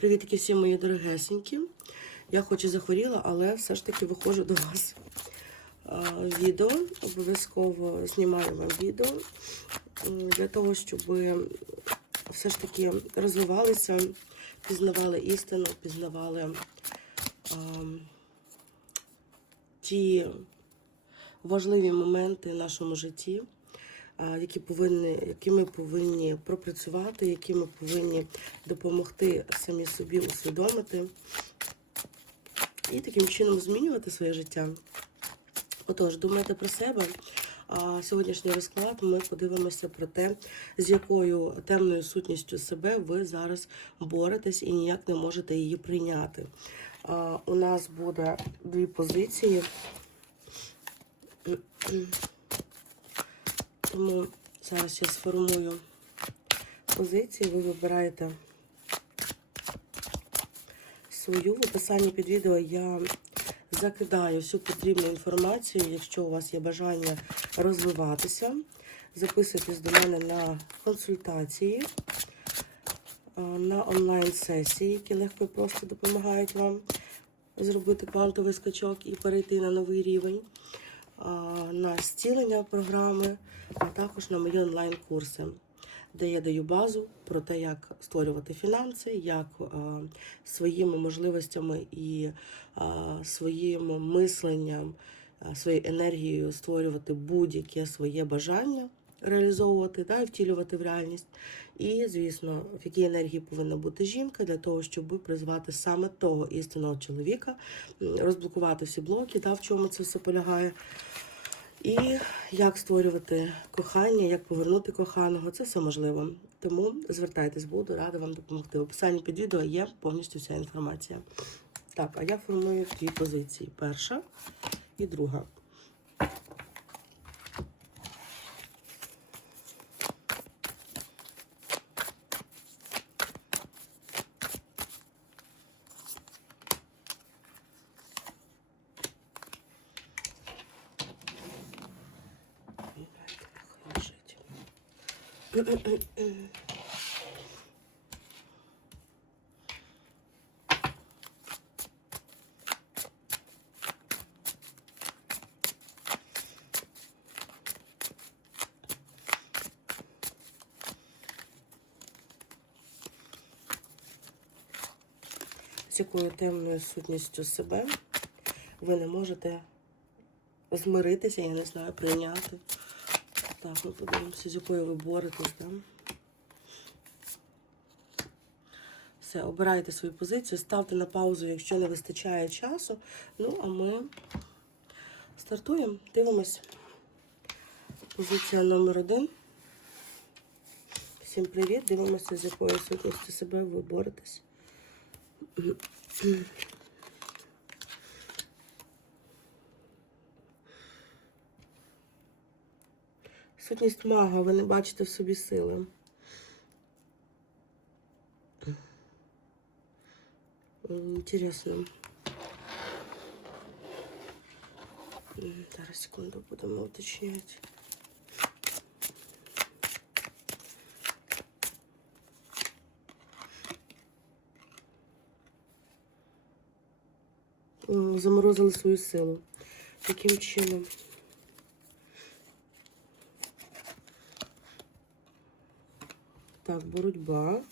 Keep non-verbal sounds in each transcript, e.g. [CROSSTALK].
Привітки всі мої дорогесенькі. Я хоч і захворіла, але все ж таки виходжу до вас. Відео обов'язково знімаю вам відео для того, щоб все ж таки розвивалися, пізнавали істину, пізнавали а, ті важливі моменти в нашому житті, які, повинні, які ми повинні пропрацювати, які ми повинні допомогти самі собі усвідомити і таким чином змінювати своє життя. Отож, думайте про себе. А сьогоднішній розклад ми подивимося про те, з якою темною сутністю себе ви зараз боретесь і ніяк не можете її прийняти. А, у нас буде дві позиції. Тому зараз я сформую позиції, ви вибираєте свою. В описанні під відео я закидаю всю потрібну інформацію, якщо у вас є бажання розвиватися. Записуйтесь до мене на консультації, на онлайн-сесії, які легко і просто допомагають вам зробити квантовий скачок і перейти на новий рівень, на зцілення програми, а також на мої онлайн-курси, де я даю базу про те, як створювати фінанси, як своїми можливостями і своїм мисленням, своєю енергією створювати будь-яке своє бажання. Реалізовувати да, і втілювати в реальність. І, звісно, в якій енергії повинна бути жінка для того, щоб призвати саме того істинного чоловіка, розблокувати всі блоки, да, в чому це все полягає. І як створювати кохання, як повернути коханого, це все можливо. Тому звертайтесь, буду рада вам допомогти. В описанні під відео є повністю вся інформація. Так, а я формую дві позиції: перша і друга. З якою темною сутністю себе ви не можете змиритися, я не знаю, прийняти. Так, ми подивимося, з якою ви боретесь, да? Все, обирайте свою позицію, ставте на паузу, якщо не вистачає часу. Ну, а ми стартуємо, дивимось. Позиція номер один. Всім привіт! Дивимося, з якою сутністю себе ви боретесь. Сутність мага, ви не бачите в собі сили. Інтересно. Зараз секунду будемо уточняти. Заморозили свою силу. Таким чином. Так, боротьба.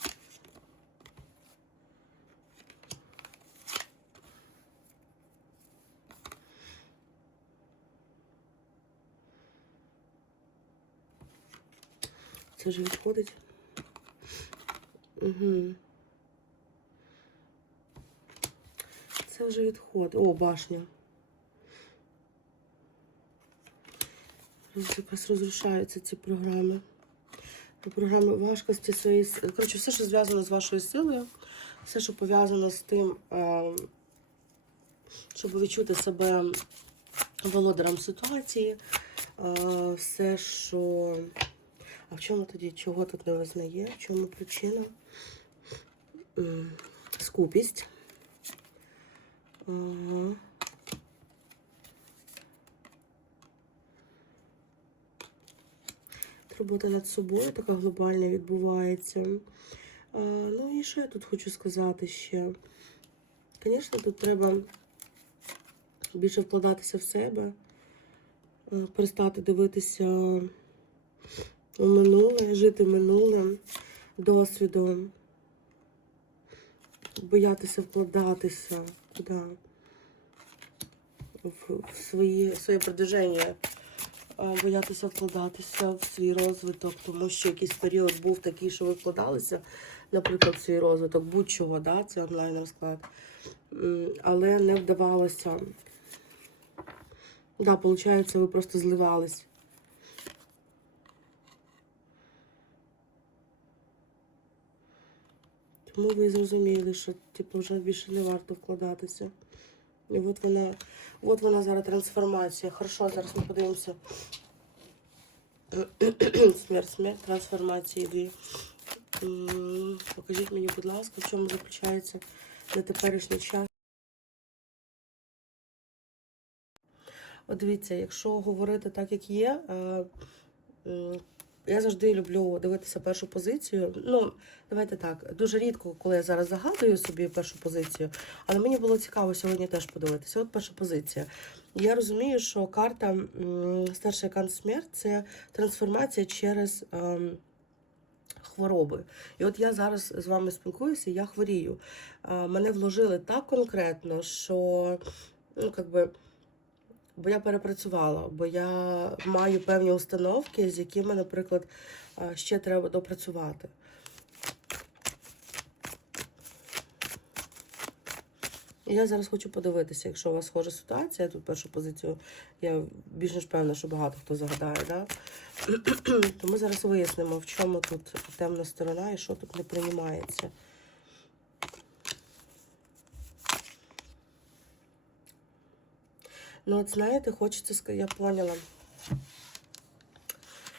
Це вже відходить. Угу. Це вже відходить. О, башня. Якось розрушаються ці програми. Програми важкості своєї Коротше, все, що зв'язано з вашою силою, все, що пов'язано з тим, е, щоб відчути себе володарем ситуації, е, все, що. А в чому тоді чого тут не визнає? В чому причина? Скупість. Ага. Робота над собою така глобальна відбувається. А, ну і що я тут хочу сказати ще? Звісно, тут треба більше вкладатися в себе, е, перестати дивитися у минуле, жити минулим досвідом, боятися вкладатися куди? В, в свої, в своє продвиження, а, боятися вкладатися в свій розвиток, тому що якийсь період був такий, що ви вкладалися, наприклад, в свій розвиток, будь-чого, да, це онлайн розклад. Але не вдавалося. Да, виходить, ви просто зливались. Тому ви зрозуміли, що типу, вже більше не варто вкладатися. І от вона, от вона зараз трансформація. Хорошо, зараз ми подивимося. [CLEARS THROAT] смерть, смерть, трансформації дві. Покажіть мені, будь ласка, в чому заключається на теперішній час. От дивіться, якщо говорити так, як є, е, я завжди люблю дивитися першу позицію. Ну, давайте так, дуже рідко, коли я зараз загадую собі першу позицію, але мені було цікаво сьогодні теж подивитися. От перша позиція. Я розумію, що карта старший кан смерть це трансформація через ем, хвороби. І от я зараз з вами спілкуюся, я хворію. Е, Мене вложили так конкретно, що ну, как би, бо я перепрацювала, бо я маю певні установки, з якими, наприклад, ще треба допрацювати. Я зараз хочу подивитися, якщо у вас схожа ситуація, тут першу позицію я більш ніж певна, що багато хто загадає, да? [CLEARS THROAT] то ми зараз вияснимо, в чому тут темна сторона і що тут не приймається. Ну, от знаєте, хочеться сказати, я поняла.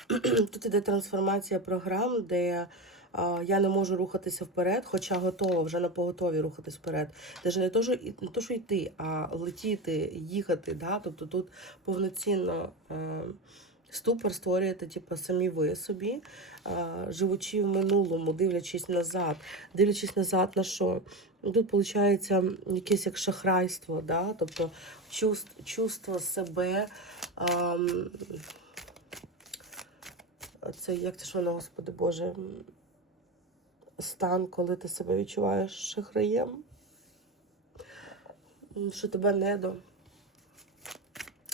[CLEARS THROAT] Тут іде трансформація програм, де а, я не можу рухатися вперед, хоча готова, вже на поготові рухатись вперед. Даже не то, що, не то, що йти, а летіти, їхати. Да? Тобто тут повноцінно е, ступор створюєте типу, самі ви собі, е, живучи в минулому, дивлячись назад, дивлячись назад на що? Тут виходить якесь як шахрайство, да? тобто чувств, чувство себе. ем, це як це ж воно, Господи Боже, стан, коли ти себе відчуваєш шахраєм, що тебе недо,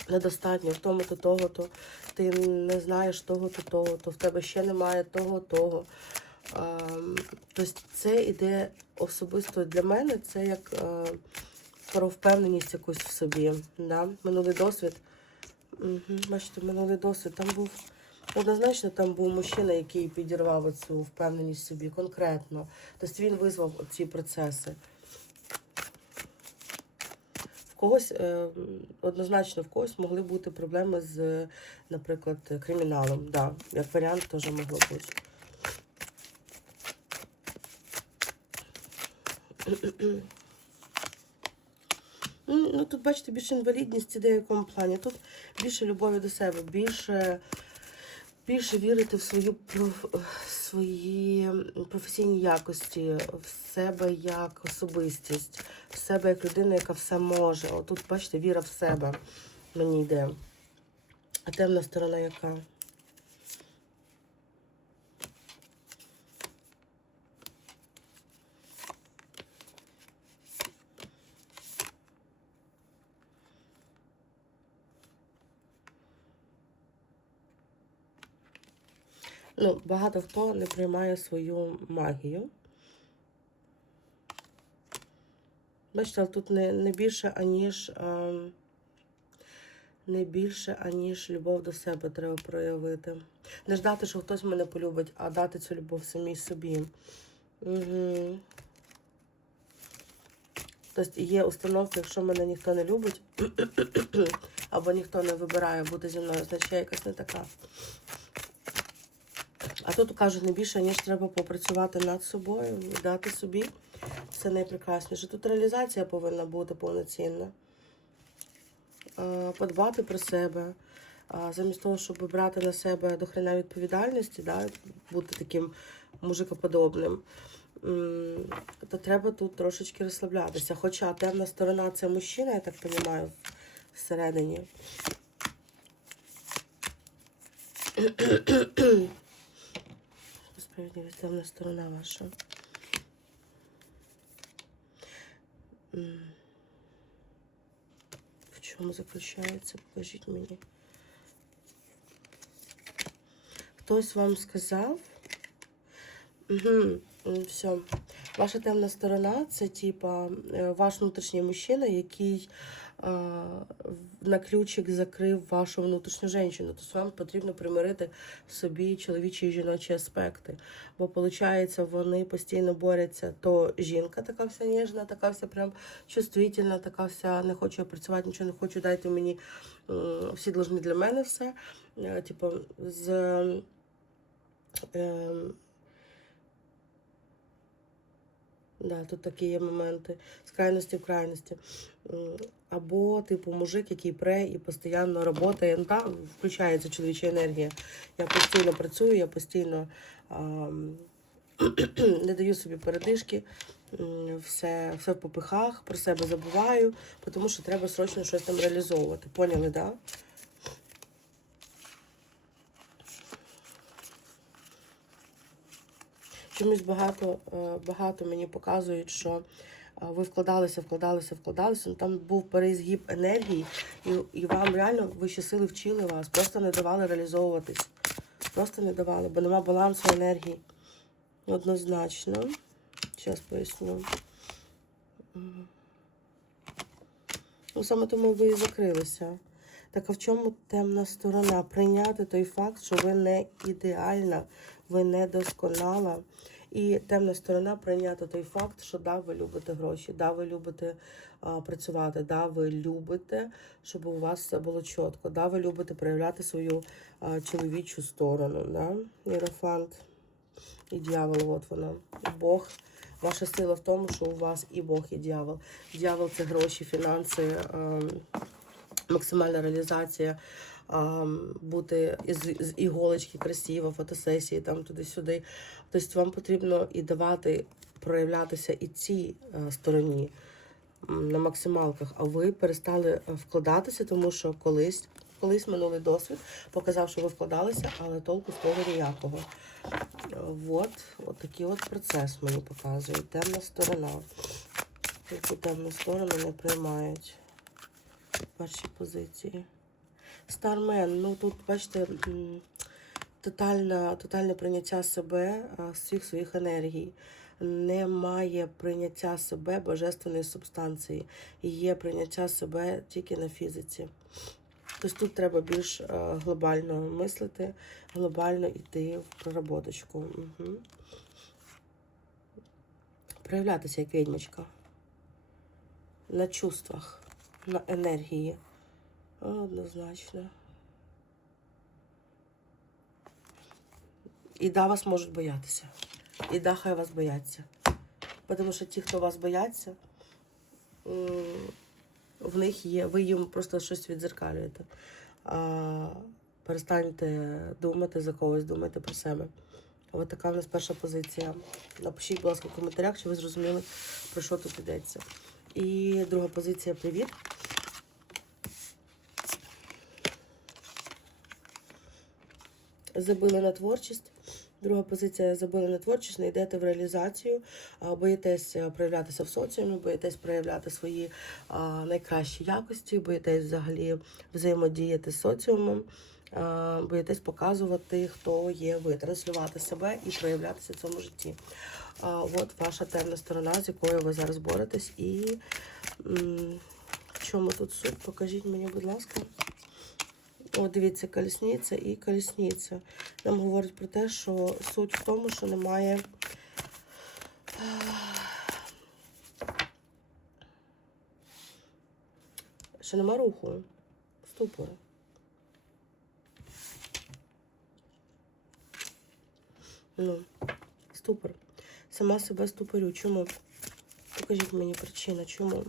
недостатньо в тому-то, того-то, ти не знаєш того-то, того-то, в тебе ще немає того, того. Ем, Тобто це іде особисто для мене, це як е, про впевненість якусь в собі. Да? Минулий досвід. Угу, бачите, минулий досвід. Там був однозначно, там був мужчина, який підірвав цю впевненість в собі конкретно. Тобто він визвав ці процеси. В когось е, однозначно в когось могли бути проблеми з, наприклад, криміналом. Да, як варіант теж могло бути. Тут, бачите, більше інвалідність іде в якому плані. Тут більше любові до себе, більше, більше вірити в свою свої професійні якості, в себе як особистість, в себе як людина, яка все може. Отут, бачите, віра в себе мені йде. А темна сторона яка? Ну, багато хто не приймає свою магію. Бачите, тут не, не більше, аніж ем, не більше, аніж любов до себе треба проявити. Не ждати, що хтось мене полюбить, а дати цю любов самій собі. Угу. Тобто є установка, якщо мене ніхто не любить, [CLEARS THROAT] або ніхто не вибирає бути зі мною, значить я якась не така. А тут кажуть, не більше, ніж треба попрацювати над собою, дати собі все найпрекрасніше. Тут реалізація повинна бути повноцінна. Подбати про себе. Замість того, щоб брати на себе до хрена відповідальності, да, бути таким мужикоподобним. то треба тут трошечки розслаблятися. Хоча темна сторона це мужчина, я так розумію, всередині. Справедливість, темна сторона ваша. В чому заключається? Покажіть мені. Хтось вам сказав? Угу, все. Ваша темна сторона це типа е, ваш внутрішній мужчина, який на ключик закрив вашу внутрішню жінку. Тобто вам потрібно примирити в собі чоловічі і жіночі аспекти. Бо виходить, вони постійно борються. То жінка така вся ніжна, така вся прям чувствительна, така вся не хочу я працювати, нічого не хочу, дайте мені всі должны для мене все. Е, Типу, з. ем, Да, тут такі є моменти з крайності в крайності. Або, типу, мужик, який пре і постійно працює. Ну, там включається чоловіча енергія. Я постійно працюю, я постійно ам, [CLEARS THROAT] не даю собі передишки, все, все в попихах, про себе забуваю, тому що треба срочно щось там реалізовувати. Поняли, так? Да? Чомусь багато, е, багато мені показують, що е, ви вкладалися, вкладалися, вкладалися. Ну, там був перезгиб енергії, і, і вам реально вищі сили вчили вас, просто не давали реалізовуватись. Просто не давали, бо нема балансу енергії. Однозначно. Зараз поясню. Ну, саме тому ви і закрилися. Так а в чому темна сторона? Прийняти той факт, що ви не ідеальна, ви не досконала. І темна сторона прийняти той факт, що да, ви любите гроші, да, ви любите а, працювати, да, ви любите, щоб у вас все було чітко, да, ви любите проявляти свою а, чоловічу сторону. Да? Єрофант і дьявол, от воно. Бог. Ваша сила в тому, що у вас і Бог, і дьявол. Дьявол це гроші, фінанси, ем, максимальна реалізація, ам, бути з іголочки красиво, фотосесії, там туди-сюди. Тобто вам потрібно і давати проявлятися і цій е, стороні на максималках, а ви перестали е, вкладатися, тому що колись. Колись минулий досвід показав, що ви вкладалися, але толку з того ніякого. От, от такий от процес мені показує. Темна сторона. Яку темну сторону не приймають перші позиції. Стармен, ну тут, бачите, тотальне, тотальне прийняття себе, всіх своїх енергій. Немає прийняття себе божественної субстанції. Є прийняття себе тільки на фізиці. Тобто тут треба більш глобально мислити, глобально йти в проработочку. Угу. Проявлятися як відьмочка. На чувствах, на енергії. Однозначно. І да, вас можуть боятися. І да, хай вас бояться. Тому що ті, хто вас бояться, в них є, ви їм просто щось відзеркалюєте. А, перестаньте думати за когось, думайте про себе. Ось така в нас перша позиція. Напишіть, будь ласка, в коментарях, чи ви зрозуміли, про що тут йдеться. І друга позиція привіт. Забили на творчість. Друга позиція забили на творчість, не йдете в реалізацію, боїтесь проявлятися в соціумі, боїтесь проявляти свої найкращі якості, боїтесь взагалі взаємодіяти з соціумом, боїтесь показувати, хто є ви, транслювати себе і проявлятися в цьому житті. От ваша темна сторона, з якою ви зараз боретесь, і в чому тут суть? Покажіть мені, будь ласка. О, дивіться, колісниця і колісниця. Нам говорить про те, що суть в тому, що немає. Що нема руху. Ступор. Ну, ступор. Сама себе ступорю. Чому? Покажіть мені причину, чому.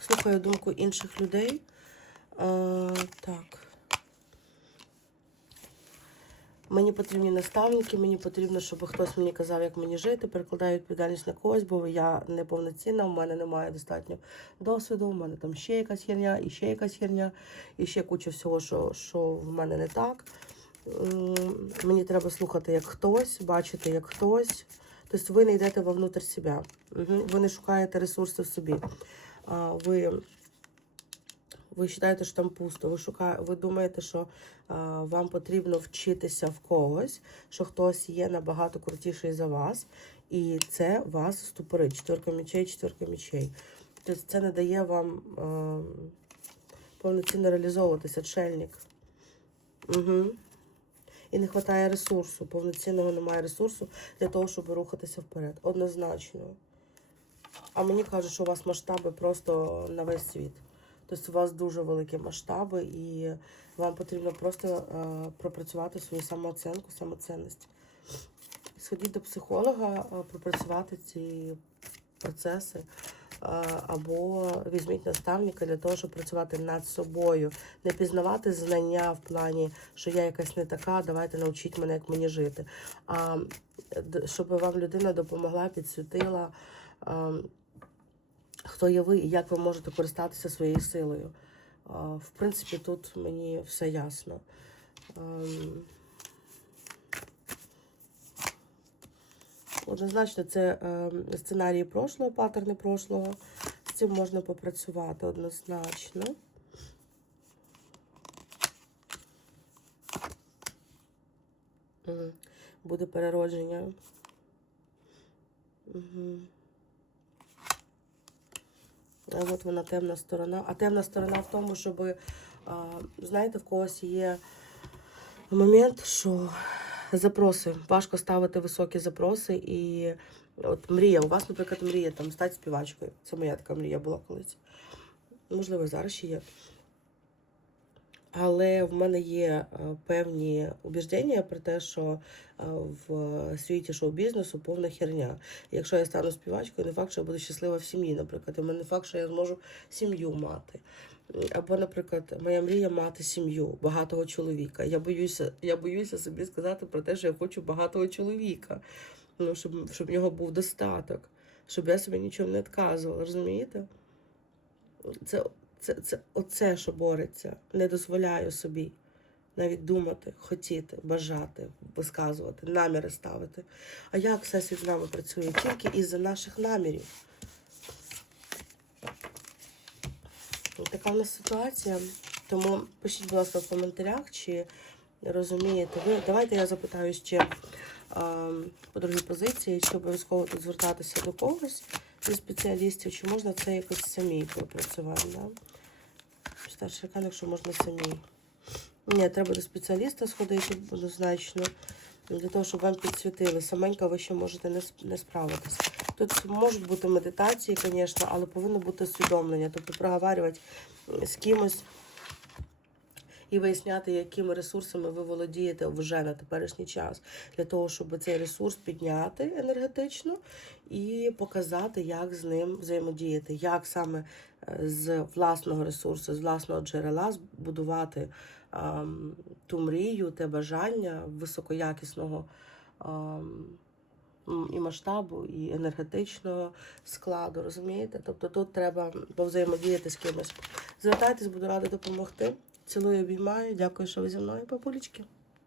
Слухаю думку інших людей. Так. Мені потрібні наставники, мені потрібно, щоб хтось мені казав, як мені жити, перекладаю відповідальність на когось, бо я не повноцінна, у мене немає достатньо досвіду, у мене там ще якась херня, і ще якась херня, і ще куча всього, що, що в мене не так. Мені треба слухати як хтось, бачити як хтось. Тобто ви не йдете вовнутрь себе. Ви не шукаєте ресурси в собі. Ви, ви вважаєте, що там пусто. Ви, шука... ви думаєте, що а, вам потрібно вчитися в когось, що хтось є набагато крутіший за вас, і це вас ступорить. Четверка мечей, четверка мечей. Тобто це не дає вам а, повноцінно реалізовуватися, чельник. Угу. І не вистачає ресурсу, повноцінного немає ресурсу для того, щоб рухатися вперед. Однозначно. А мені кажуть, що у вас масштаби просто на весь світ. Тобто у вас дуже великі масштаби, і вам потрібно просто е, пропрацювати свою самооцінку, самоцінність. Сходіть до психолога, е, пропрацювати ці процеси. е, Або візьміть наставника для того, щоб працювати над собою, не пізнавати знання в плані, що я якась не така, давайте навчіть мене, як мені жити. А щоб вам людина допомогла, підсвітила, а, хто є ви і як ви можете користатися своєю силою. В принципі, тут мені все ясно. Ем, Однозначно, це ем, сценарії прошлого, паттерни прошлого. З цим можна попрацювати однозначно. Буде переродження. Угу. А от вона темна сторона. А темна сторона в тому, щоб, знаєте, в когось є момент, що запроси. Важко ставити високі запроси. І от мрія. У вас, наприклад, мрія там стати співачкою. Це моя така мрія була колись. Можливо, зараз ще є. Але в мене є е, певні убіждення про те, що е, в світі шоу-бізнесу повна херня. Якщо я стану співачкою, не факт, що я буду щаслива в сім'ї, наприклад. І не факт, що я зможу сім'ю мати. Або, наприклад, моя мрія мати сім'ю, багатого чоловіка. Я боюся, я боюся собі сказати про те, що я хочу багатого чоловіка. Ну, щоб, щоб в нього був достаток, щоб я собі нічого не відказувала, розумієте? Це, це, це оце, що бореться. Не дозволяю собі навіть думати, хотіти, бажати, висказувати, наміри ставити. А як всесвіт з нами працює? Тільки із-за наших намірів. Така в нас ситуація. Тому пишіть, будь ласка, в коментарях, чи розумієте ви. Давайте я запитаю ще а, по другій позиції, чи обов'язково тут звертатися до когось зі спеціалістів, чи можна це якось самі пропрацювати. Да? Старший аркан, якщо можна самі. Ні, треба до спеціаліста сходити однозначно, для того, щоб вам підсвітили. Саменька ви ще можете не, не справитись. Тут можуть бути медитації, звісно, але повинно бути усвідомлення, тобто проговорювати з кимось і виясняти, якими ресурсами ви володієте вже на теперішній час, для того, щоб цей ресурс підняти енергетично і показати, як з ним взаємодіяти, як саме з власного ресурсу, з власного джерела збудувати ам, ту мрію, те бажання високоякісного. ам, і масштабу, і енергетичного складу, розумієте? Тобто тут треба повзаємодіяти з кимось. Звертайтесь, буду рада допомогти. Цілую, обіймаю. Дякую, що ви зі мною, папулечки.